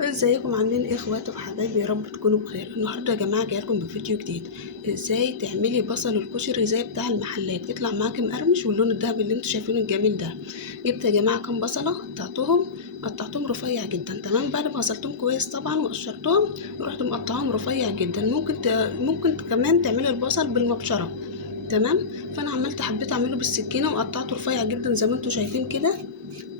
ازيكم عاملين ايه اخواتي وحبايبي؟ يا رب تكونوا بخير. النهارده يا جماعه جاي لكم بفيديو جديد، ازاي تعملي بصل الكشري زي بتاع المحلات يطلع معاكي مقرمش واللون الذهبي اللي انتوا شايفينه الجميل ده. جبت يا جماعه كام بصله، قطعتهم رفيع جدا. تمام، بعد ما غسلتهم كويس طبعا وقشرتهم رحت مقطعاهم رفيع جدا. ممكن كمان تعملي البصل بالمبشره. تمام، فانا حبيت اعمله بالسكينه وقطعته رفيع جدا زي ما انتوا شايفين كده.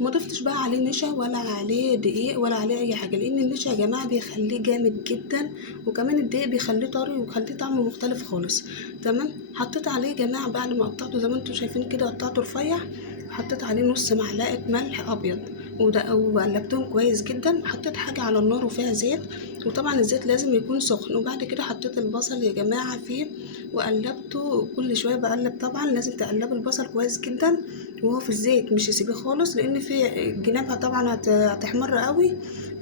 ما ضفتش بقى عليه نشا ولا عليه دقيق ولا عليه اي حاجه، لان النشا يا جماعه بيخليه جامد جدا، وكمان الدقيق بيخليه طري ويخليه طعمه مختلف خالص. تمام، حطيت عليه يا جماعه بعد ما قطعته زي ما انتم شايفين كده، قطعته رفيع، حطيت عليه نص معلقه ملح ابيض وقلبتهم كويس جدا. حطيت حاجه على النار وفيها زيت، وطبعا الزيت لازم يكون سخن. وبعد كده حطيت البصل يا جماعه فيه وقلبته. كل شويه بقلب، طبعا لازم تقلبوا البصل كويس جدا وهو في الزيت، مش تسيبيه خالص لان في جنابها طبعا هتحمر قوي،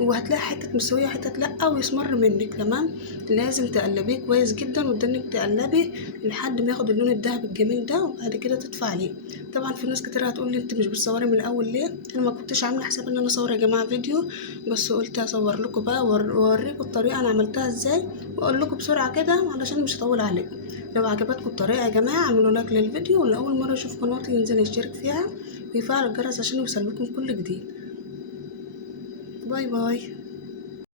وهتلاقي حته مستويه حته لا ويسمر منك. تمام، لازم تقلبيه كويس جدا وتدنك تقلبي لحد ما ياخد اللون الذهبي الجميل ده، وبعد كده تطفي عليه. طبعا في ناس كتير هتقول لي انت مش بتصوري من الاول ليه؟ انا ما كنتش عامله حساب ان انا اصور يا جماعه فيديو، بس قلت اصور لكم بقى واوريكم الطريقه انا عملتها ازاي، واقول لكم بسرعه كده علشان مش هطول عليكم. لو عجبتكم الطريقه يا جماعه اعملوا لايك للفيديو، واللي اول مره يشوف قناتي ينزل يشترك فيها ويفعل الجرس عشان يوصلكم كل جديد. باي باي.